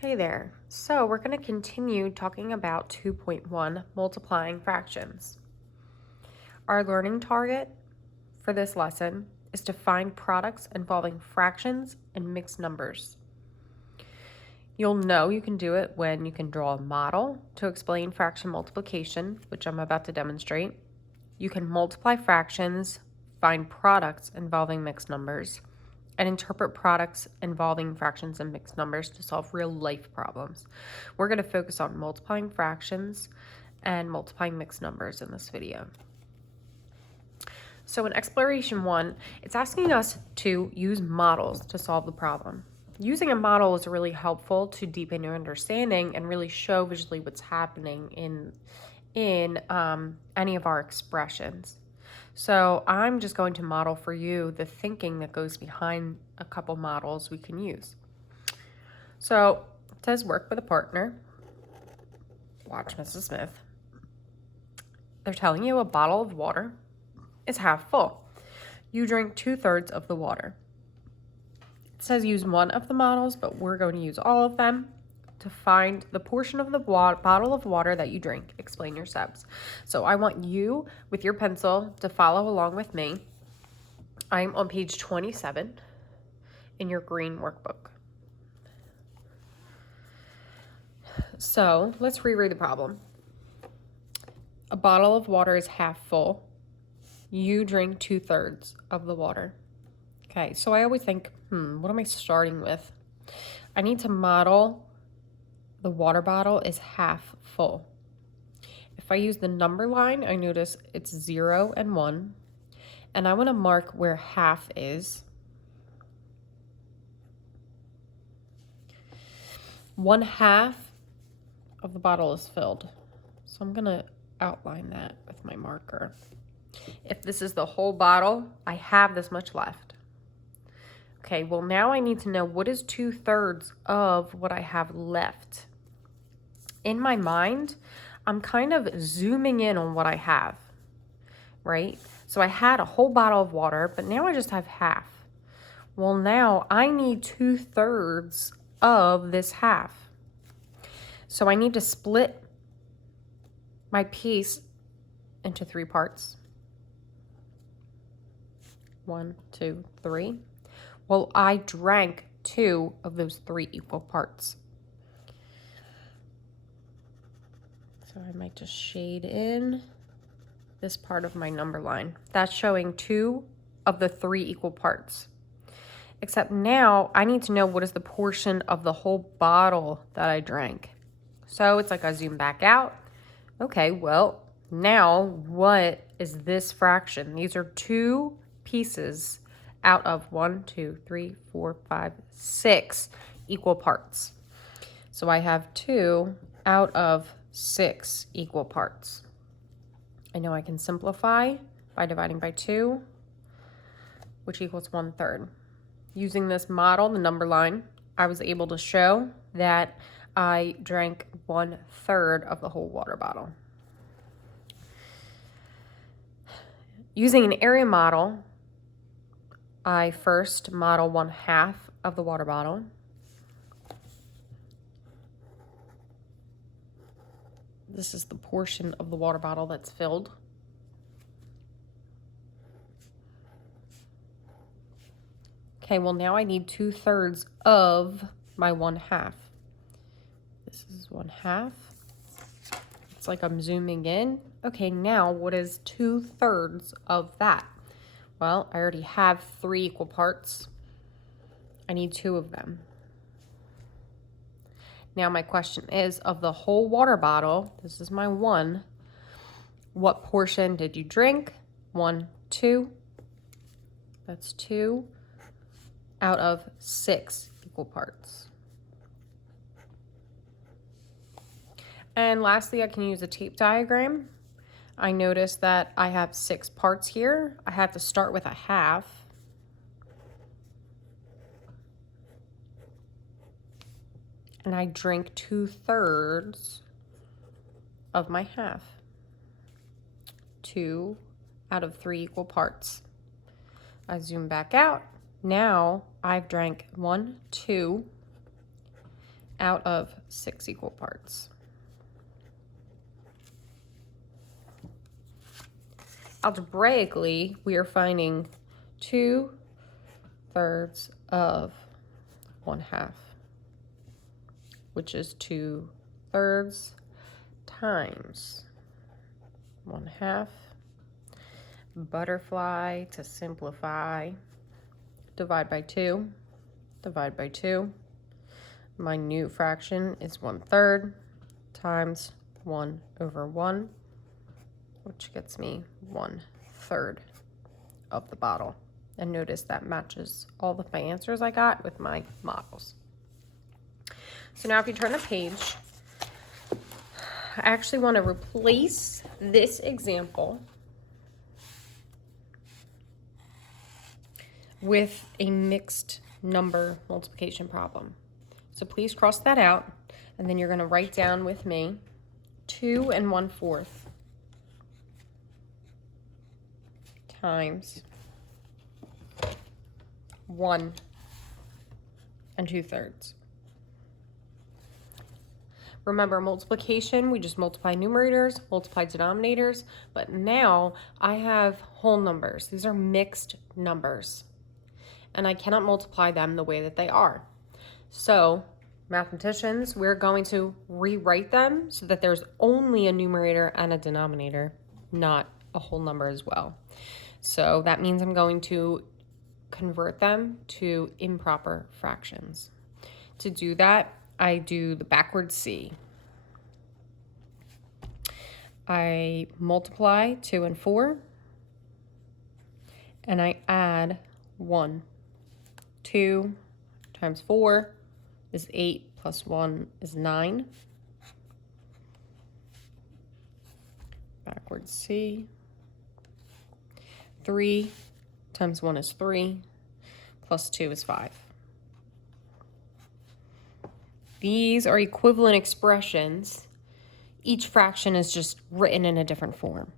Hey there. So we're going to continue talking about 2.1 multiplying fractions. Our learning target for this lesson is to find products involving fractions and mixed numbers. You'll know you can do it when you can draw a model to explain fraction multiplication, which I'm about to demonstrate. You can multiply fractions, find products involving mixed numbers, and interpret products involving fractions and mixed numbers to solve real life problems. We're going to focus on multiplying fractions and multiplying mixed numbers in this video. So in exploration 1, it's asking us to use models to solve the problem. Using a model is really helpful to deepen your understanding and really show visually what's happening in any of our expressions. So I'm just going to model for you the thinking that goes behind a couple models we can use. So it says work with a partner. Watch Mrs. Smith. They're telling you a bottle of water is half full. You drink 2/3 of the water. It says use one of the models, but we're going to use all of them to find the portion of the bottle of water that you drink. Explain your steps. So I want you, with your pencil, to follow along with me. I'm on page 27 in your green workbook. So let's reread the problem. A bottle of water is half full. You drink 2/3 of the water. Okay, so I always think, what am I starting with? I need to model the water bottle is half full. If I use the number line, I notice it's 0 and 1. And I want to mark where half is. 1/2 of the bottle is filled. So I'm going to outline that with my marker. If this is the whole bottle, I have this much left. Okay, well now I need to know what is 2/3 of what I have left. In my mind, I'm kind of zooming in on what I have, right? So I had a whole bottle of water, but now I just have half. Well, now I need 2/3 of this half. So I need to split my piece into 3 parts. 1, 2, 3. Well, I drank 2 of those 3 equal parts. So I might just shade in this part of my number line. That's showing 2 of the 3 equal parts. Except now I need to know what is the portion of the whole bottle that I drank. So it's like I zoom back out. Okay, well, now what is this fraction? These are 2 pieces out of 1, 2, 3, 4, 5, 6 equal parts. So I have 2 out of 6 equal parts. I know I can simplify by dividing by 2, which equals 1/3. Using this model, the number line, I was able to show that I drank 1/3 of the whole water bottle. Using an area model, I first model 1/2 of the water bottle. This is the portion of the water bottle that's filled. Okay, well now I need 2/3 of my 1/2. This is 1/2. It's like I'm zooming in. Okay, now what is 2/3 of that? Well, I already have 3 equal parts. I need 2 of them. Now my question is, of the whole water bottle, this is my 1, what portion did you drink? 1, 2. That's 2 out of 6 equal parts. And lastly, I can use a tape diagram. I notice that I have 6 parts here. I have to start with 1/2. And I drink 2/3 of my half. 2 out of 3 equal parts. I zoom back out. Now I've drank 1, 2, out of 6 equal parts. Algebraically, we are finding 2/3 of 1/2, which is 2/3 times 1/2. Butterfly to simplify. Divide by 2. Divide by 2. My new fraction is 1/3 times 1/1, which gets me 1/3 of the bottle. And notice that matches all of my answers I got with my models. So now if you turn the page, I actually want to replace this example with a mixed number multiplication problem. So please cross that out, and then you're going to write down with me 2 1/4 times 1 2/3. Remember, multiplication, we just multiply numerators, multiply denominators, but now I have whole numbers. These are mixed numbers, and I cannot multiply them the way that they are. So, mathematicians, we're going to rewrite them so that there's only a numerator and a denominator, not a whole number as well. So that means I'm going to convert them to improper fractions. To do that, I do the backwards C. I multiply 2 and 4, and I add 1. 2 times 4 is 8, plus 1 is 9. Backwards C. 3 times 1 is 3, plus 2 is 5. These are equivalent expressions. Each fraction is just written in a different form.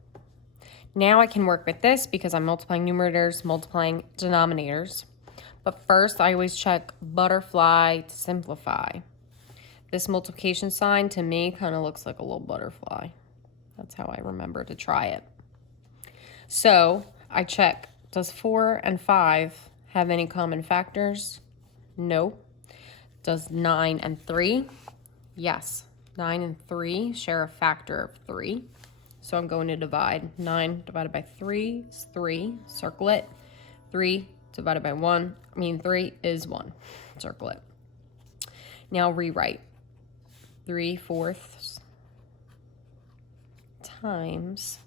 Now I can work with this because I'm multiplying numerators, multiplying denominators. But first, I always check butterfly to simplify. This multiplication sign to me kind of looks like a little butterfly. That's how I remember to try it. So I check, does 4 and 5 have any common factors? No. Does 9 and 3? Yes. 9 and 3 share a factor of 3. So I'm going to divide. 9 divided by 3 is 3. Circle it. 3 divided by 3 is 1. Circle it. Now rewrite. 3/4 times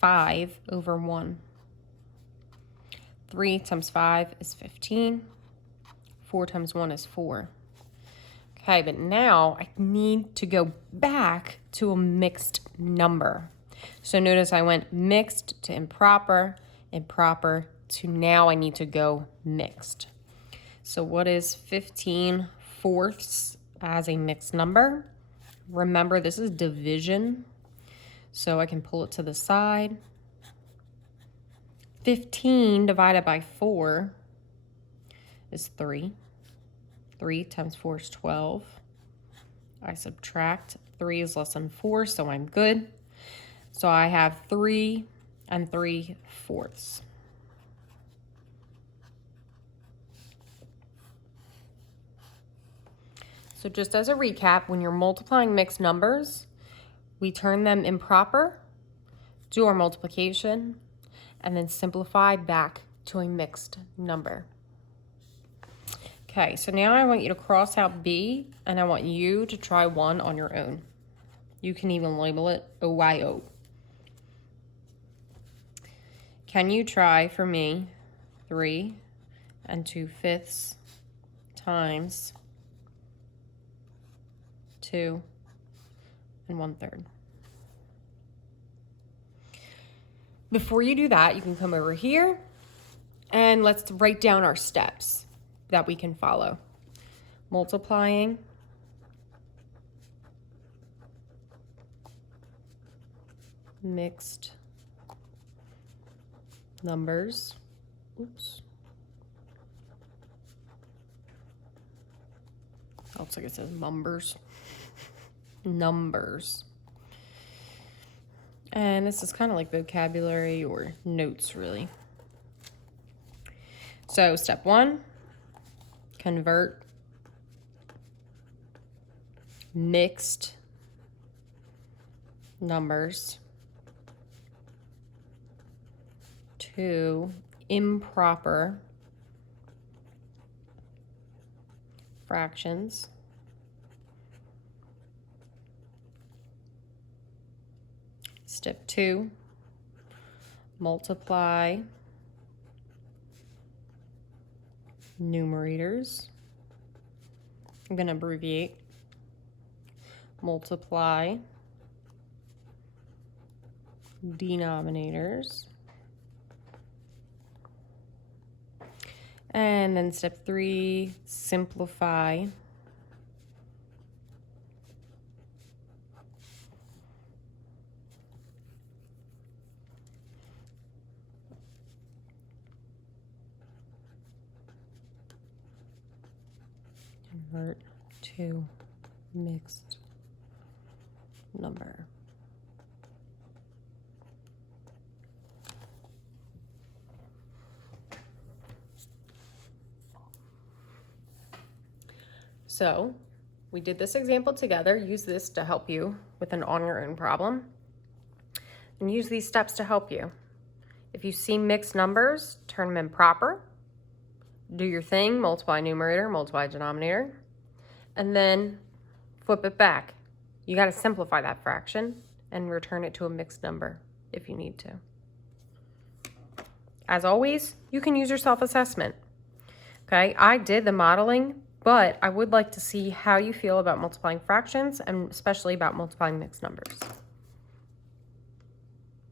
5/1. 3 times 5 is 15. 4 times 1 is 4. Okay, but now I need to go back to a mixed number. So notice I went mixed to improper, improper to now I need to go mixed. So what is 15/4 as a mixed number? Remember, this is division, so I can pull it to the side. 15 divided by 4 is 3. 3 times 4 is 12. I subtract. 3 is less than 4, so I'm good. So I have 3 3/4. So just as a recap, when you're multiplying mixed numbers, we turn them improper, do our multiplication, and then simplify back to a mixed number. Okay, so now I want you to cross out B, and I want you to try 1 on your own. You can even label it OYO. Can you try for me 3 2/5 times 2 1/3? Before you do that, you can come over here and let's write down our steps that we can follow. Multiplying, mixed numbers. Oops. Looks like it says numbers. Numbers. And this is kind of like vocabulary or notes, really. So step 1, convert mixed numbers to improper fractions. Step 2, multiply numerators. I'm going to abbreviate. Multiply denominators. And then step 3, simplify convert to mixed number. So we did this example together. Use this to help you with an on your own problem. And use these steps to help you. If you see mixed numbers, turn them in proper. Do your thing, multiply numerator, multiply denominator, and then flip it back. You got to simplify that fraction and return it to a mixed number if you need to. As always, you can use your self-assessment. Okay, I did the modeling, but I would like to see how you feel about multiplying fractions and especially about multiplying mixed numbers.